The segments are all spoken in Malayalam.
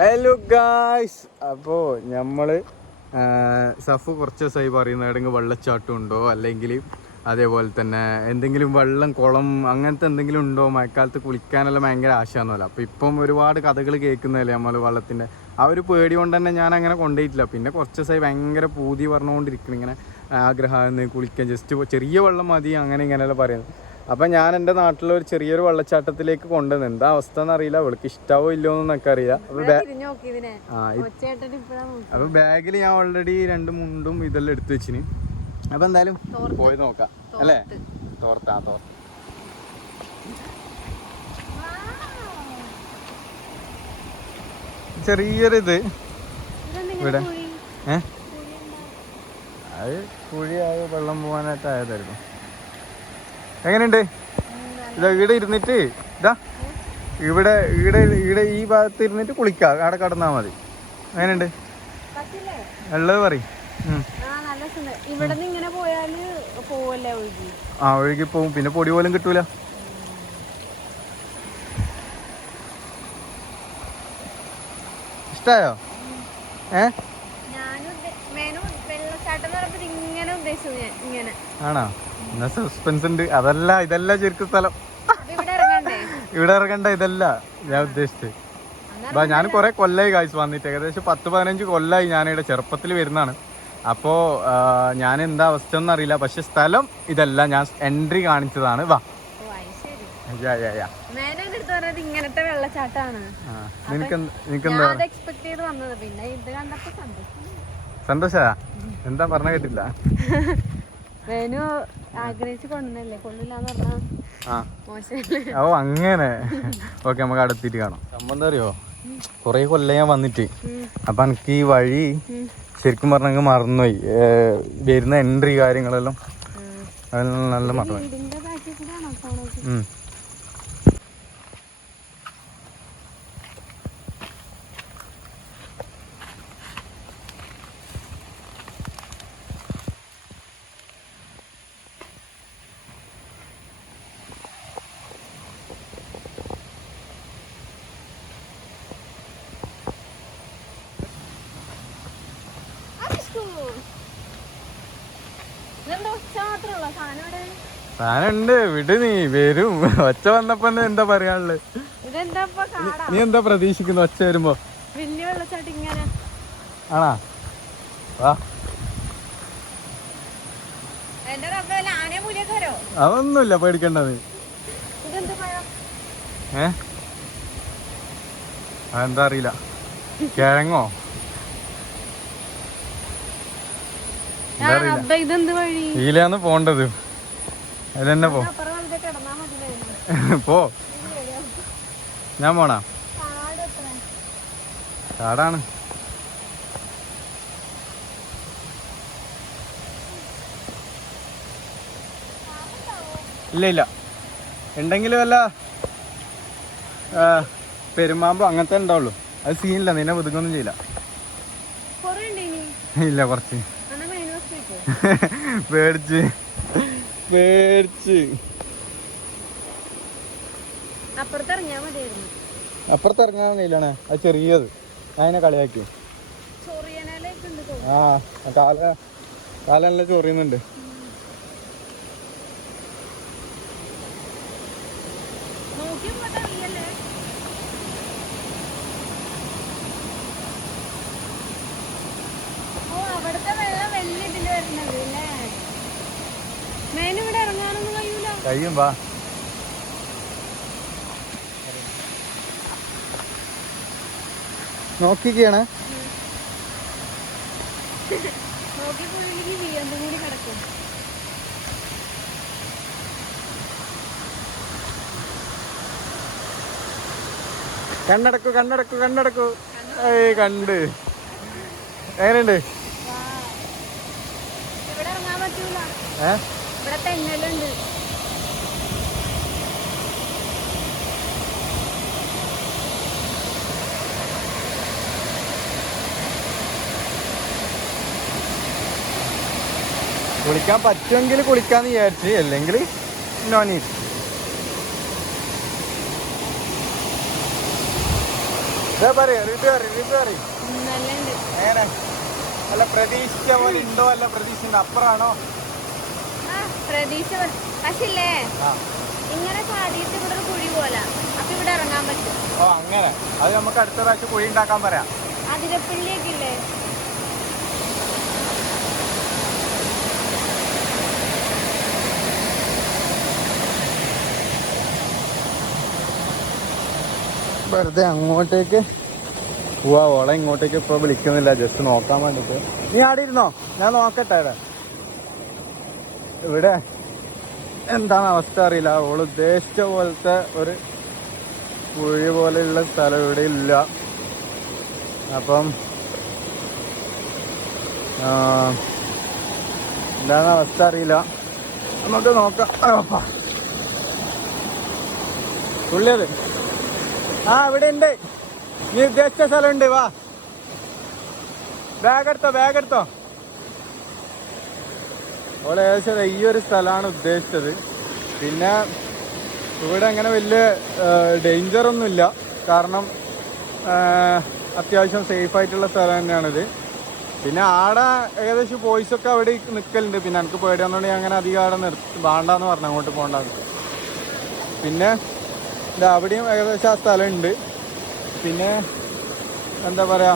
ഹലോ ഗായ്സ്, അപ്പോൾ നമ്മൾ സഫ് കുറച്ച് ദിവസമായി പറയുന്നത് എവിടെയെങ്കിലും വെള്ളച്ചാട്ടം ഉണ്ടോ, അല്ലെങ്കിൽ അതേപോലെ തന്നെ എന്തെങ്കിലും വെള്ളം കുളം അങ്ങനത്തെ എന്തെങ്കിലും ഉണ്ടോ, മഴക്കാലത്ത് കുളിക്കാനെല്ലാം ഭയങ്കര ആശാന്നല്ല. അപ്പോൾ ഇപ്പം ഒരുപാട് കഥകൾ കേൾക്കുന്നതല്ലേ നമ്മൾ വെള്ളത്തിൻ്റെ. ആ ഒരു പേടി കൊണ്ട് തന്നെ ഞാൻ അങ്ങനെ കൊണ്ടുപോയിട്ടില്ല. പിന്നെ കുറച്ച് ദിവസമായി ഭയങ്കര പൂതി പറഞ്ഞുകൊണ്ടിരിക്കണം, ഇങ്ങനെ ആഗ്രഹമായിരുന്നു കുളിക്കാൻ, ജസ്റ്റ് ചെറിയ വെള്ളം മതി അങ്ങനെ ഇങ്ങനെയെല്ലാം പറയുന്നത്. അപ്പം ഞാൻ എൻ്റെ നാട്ടിലൊരു ചെറിയൊരു വെള്ളച്ചാട്ടത്തിലേക്ക് കൊണ്ടുവന്നു. എന്താ അവസ്ഥ എന്നറിയില്ല, അവൾക്ക് ഇഷ്ടാവോ ഇല്ലയോ എന്നൊക്കെ അറിയാം. അപ്പൊ ബാഗിൽ ഞാൻ ഓൾറെഡി 2 മുണ്ടും ഇതെല്ലാം എടുത്തു വെച്ചിന്. അപ്പൊ എന്തായാലും പോയി നോക്കാം അല്ലേ. തോർത്താ ചെറിയൊരിത് ഇവിടെ അത് കുഴിയായി വെള്ളം പോകാനായിട്ട് ആയതായിരുന്നു. എങ്ങനെയുണ്ട്? ഇതാ ഇവിടെ ഇരുന്നിട്ട് ഇതാ ഇവിടെ ഇവിടെ ഇവിടെ ഈ ഭാഗത്ത് ഇരുന്നിട്ട് കുളിക്കാം, അവിടെ കടന്നാൽ മതി. എങ്ങനെയുണ്ട് ഉള്ളത് പറയും. ആ ഒഴുകി പോവും, പിന്നെ പൊടി പോലും കിട്ടൂല. ഇഷ്ടായോ? ആണോ? എന്നാ സസ്പെൻസ് ഉണ്ട്. അതല്ല, ഇതല്ല ശരിക്കും സ്ഥലം. ഇവിടെ ഇറങ്ങണ്ട, ഇതല്ല ഞാൻ ഉദ്ദേശിച്ചത്. ഞാൻ കുറെ കൊല്ലായി കാഴ്ച വന്നിട്ട്, ഏകദേശം 10-15 കൊല്ലായി ഞാനിവിടെ ചെറുപ്പത്തിൽ വരുന്നതാണ്. അപ്പോൾ ഞാൻ എന്താ അവസ്ഥ ഒന്നും അറിയില്ല. പക്ഷെ സ്ഥലം ഇതല്ല, ഞാൻ എൻട്രി കാണിച്ചതാണ്. വാ ഇങ്ങനത്തെ വെള്ളച്ചാട്ടാണ്. സന്തോഷാ? എന്താ പറഞ്ഞ കേട്ടില്ല. ഓ അങ്ങനെ. ഓക്കെ, നമുക്ക് അടുത്തിട്ട് കാണാം. സംബന്ധം അറിയോ, കൊറേ കൊല്ലം ഞാൻ വന്നിട്ട്. അപ്പൊ എനിക്ക് ഈ വഴി ശരിക്കും പറഞ്ഞെങ്കിൽ മറന്നുപോയി. വരുന്ന എൻട്രി കാര്യങ്ങളെല്ലാം അതെല്ലാം നല്ല മറന്നുപോയി. സാധനമുണ്ട്, വിട് നീ, വരും. ഒച്ച വന്നപ്പോ എന്താ പറയാനുള്ളത്? നീ എന്താ പ്രതീക്ഷിക്കുന്നു ഒച്ച വരുമ്പോ? ആണാ? വാ, അതൊന്നുമില്ല, പേടിക്കണ്ടത്. അതെന്താ അറിയില്ല, കിഴങ്ങോ ഇതിലാന്ന് പോണ്ടത്. അതിലെന്നെ പോ. ഞാൻ പോണാ? കാടാണ്. ഇല്ല ഉണ്ടെങ്കിലും വല്ല പെരുമാമ്പോ അങ്ങനത്തെ ഉണ്ടാവുള്ളൂ. അത് സീനില്ല, നിന്നെ ഒതുക്കൊന്നും ചെയ്യില്ല. ഇല്ല, കുറച്ച് പേടിച്ച് അപ്പുറത്തിറങ്ങാൻ കഴിയില്ലാണേ. അത് ചെറിയത്, അതിനെ കളിയാക്കി. ആ കാലെല്ലാം ചൊറിയുന്നുണ്ട്. കഴിയും, വാ. നോക്കിക്കാണ്. കണ്ണടക്കൂ. ഏയ്, കണ്ട്. എങ്ങനെയുണ്ട്? കുളിക്കാൻ പറ്റുമെങ്കിൽ കുളിക്കാന്ന് വിചാരിച്ച്, അല്ലെങ്കിൽ നോ നീഡ്. നല്ലുണ്ട്. എങ്ങനെ അല്ല പ്രതീക്ഷിച്ച പോലെ ഉണ്ടോ അല്ല പ്രതീക്ഷിച്ച അപ്പുറമാണോ? ആ പ്രതീക്ഷ പക്ഷേ ഇല്ലേ ഇങ്ങനെ ചാടിയിട്ട് ഇവിടെ ഒരു കുഴി പോലെ അപ്പൊ ഇവിടെ ഇറങ്ങാൻ പറ്റും. ഓ അങ്ങനെ, അത് നമുക്ക് അടുത്ത പ്രാവശ്യം കുഴി ഉണ്ടാക്കാൻ പറയാം. അതിരപ്പള്ളിയൊക്കെ ഇല്ലേ? വെറുതെ അങ്ങോട്ടേക്ക് പോവാ. ഓളെ ഇങ്ങോട്ടേക്ക് ഇപ്പൊ വിളിക്കുന്നില്ല, ജസ്റ്റ് നോക്കാൻ വേണ്ടിട്ട്. നീ ആടെ ഇരുന്നോ, ഞാൻ നോക്കട്ടെ. ഇവിടെ എന്താണ് അവസ്ഥ അറിയില്ല. ഓള് ഉദ്ദേശിച്ച പോലത്തെ ഒരു കുഴി പോലെയുള്ള സ്ഥലം ഇവിടെ ഇല്ല. അപ്പം എന്താണ് അവസ്ഥ അറിയില്ല, നമുക്ക് നോക്കാം. പുള്ളിയത് ഇവിടെ ഉണ്ട്. നീ ഉദ്ദേശിച്ച സ്ഥലമുണ്ട്, വാ. ബാഗ് എടുത്തോ. ഓള് ഏകദേശം ഈ ഒരു സ്ഥലമാണ് ഉദ്ദേശിച്ചത്. പിന്നെ ഇവിടെ അങ്ങനെ വലിയ ഡേഞ്ചറൊന്നുമില്ല, കാരണം അത്യാവശ്യം സേഫായിട്ടുള്ള സ്ഥലം തന്നെയാണിത്. പിന്നെ ആടെ ഏകദേശം ബോയ്സൊക്കെ അവിടെ നിൽക്കലുണ്ട്. പിന്നെ എനിക്ക് പേടിയാന്നുണ്ടെങ്കിൽ അങ്ങനെ അധികം ആടെ വേണ്ടാന്ന് പറഞ്ഞു, അങ്ങോട്ട് പോകണ്ടെന്ന്. പിന്നെ അവിടെയും ഏകദേശം ആ സ്ഥലമുണ്ട്. പിന്നെ എന്താ പറയാ,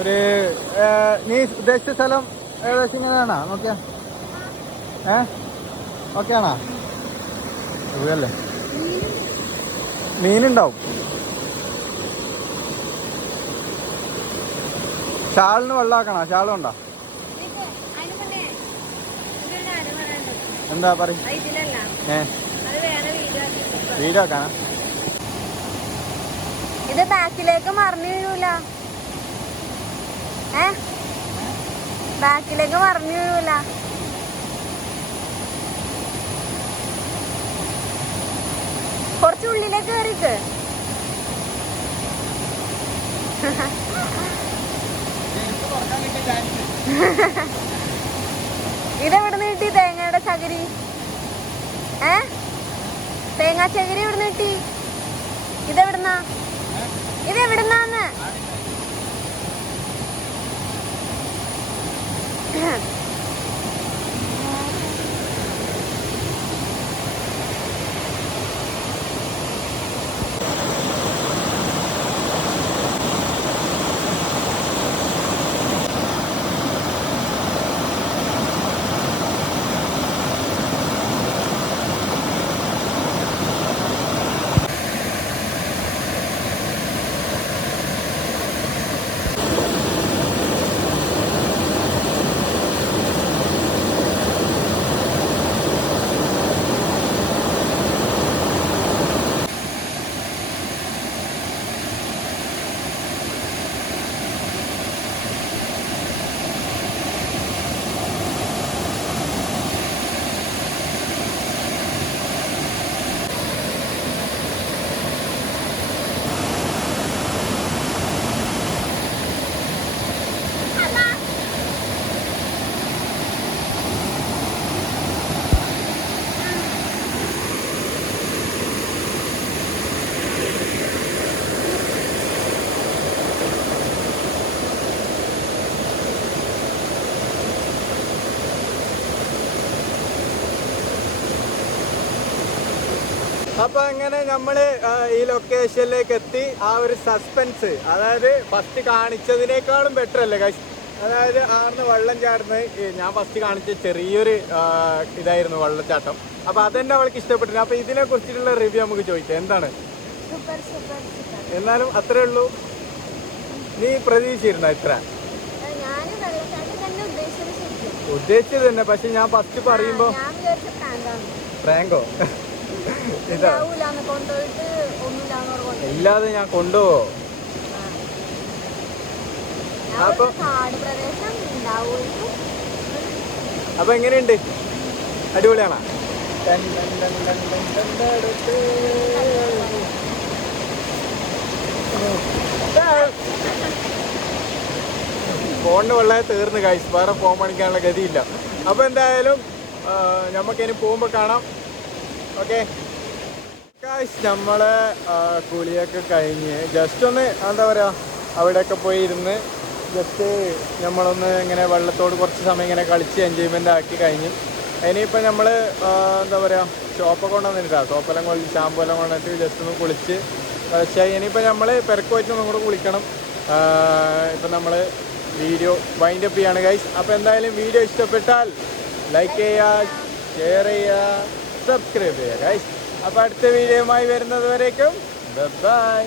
ഒരു നീ ഉദ്ദേശിച്ച സ്ഥലം ഏകദേശം ഇങ്ങനെയാണോ? നോക്കിയാ ഓക്കെ ആണോ? ഇതല്ലേ മീനുണ്ടാവും. ഷാളിന് വെള്ളമാക്കണോ? ഷാളുണ്ടോ? എന്താ പറയും? വീഡിയോ ആക്കാനാ? ഇത് ബാക്കിലേക്ക് മറിഞ്ഞു വീഴൂല. ബാക്കിലേക്ക് മറിഞ്ഞു വീഴൂല. കുറച്ചുള്ളിലേക്ക് കയറിക്ക്. ഇതെവിടുന്ന് കിട്ടി തേങ്ങയുടെ ചകിരി? തേങ്ങാ ചകിരി എവിടുന്ന് കിട്ടി? ഇതെവിടുന്നാ? ഇതെവിടുന്നാന്ന്? അപ്പൊ അങ്ങനെ നമ്മള് ഈ ലൊക്കേഷനിലേക്ക് എത്തി. ആ ഒരു സസ്പെൻസ്, അതായത് ഫസ്റ്റ് കാണിച്ചതിനേക്കാളും ബെറ്റർ അല്ലേ ഗൈസ്? അതായത് ആർന്ന് വെള്ളം ചാടുന്നത് ഞാൻ ഫസ്റ്റ് കാണിച്ച ചെറിയൊരു ഇതായിരുന്നു വെള്ളച്ചാട്ടം. അപ്പൊ അതെന്നെ അവൾക്ക് ഇഷ്ടപ്പെട്ടില്ല. അപ്പൊ ഇതിനെ കുറിച്ചിട്ടുള്ള റിവ്യൂ നമുക്ക് ചോദിക്കാം, എന്താണ്? എന്നാലും അത്രേ ഉള്ളൂ. നീ പ്രതീക്ഷിച്ചിരുന്ന ഇത്ര? ഉദ്ദേശിച്ചത് തന്നെ, പക്ഷെ ഞാൻ ഫസ്റ്റ് പറയുമ്പോ പ്രാങ്കോ ഇല്ലാതെ ഞാൻ കൊണ്ടുപോവോ? അപ്പൊ എങ്ങനെയുണ്ട്? അടിപൊളിയാണോ? ഫോണിന് വെള്ളമായി തീർന്ന് ഗൈസ്, വേറെ ഫോൺ പണിക്കാനുള്ള ഗതിയില്ല. അപ്പൊ എന്തായാലും നമുക്കിനി പോകുമ്പോ കാണാം. ഓക്കെ നമ്മളെ കുളിയൊക്കെ കഴിഞ്ഞ് ജസ്റ്റ് ഒന്ന് എന്താ പറയുക അവിടെയൊക്കെ പോയി ഇരുന്ന് ജസ്റ്റ് നമ്മളൊന്ന് ഇങ്ങനെ വെള്ളത്തോട് കുറച്ച് സമയം ഇങ്ങനെ കളിച്ച് എൻജോയ്മെൻ്റ് ആക്കി കഴിഞ്ഞ് ഇനിയിപ്പോൾ നമ്മൾ എന്താ പറയുക ഷോപ്പൊക്കെ കൊണ്ടുവന്നിട്ടാണ് സോപ്പെല്ലാം കൊള്ളി ഷാമ്പു എല്ലാം കൊണ്ടിട്ട് ജസ്റ്റ് ഒന്ന് കുളിച്ച് പക്ഷേ ഇനിയിപ്പോൾ നമ്മൾ പെരക്ക് പോയിട്ട് ഒന്നും കൂടെ കുളിക്കണം. ഇപ്പം നമ്മൾ വീഡിയോ വൈൻഡ് അപ്പ് ചെയ്യാണ് ഗൈസ്. അപ്പോൾ എന്തായാലും വീഡിയോ ഇഷ്ടപ്പെട്ടാൽ ലൈക്ക് ചെയ്യുക, ഷെയർ ചെയ്യുക, സബ്സ്ക്രൈബ് ചെയ്യുക ഗൈസ്. അപ്പോൾ അടുത്ത വീഡിയോയുമായി വരുന്നത് വരേക്കും ബൈ.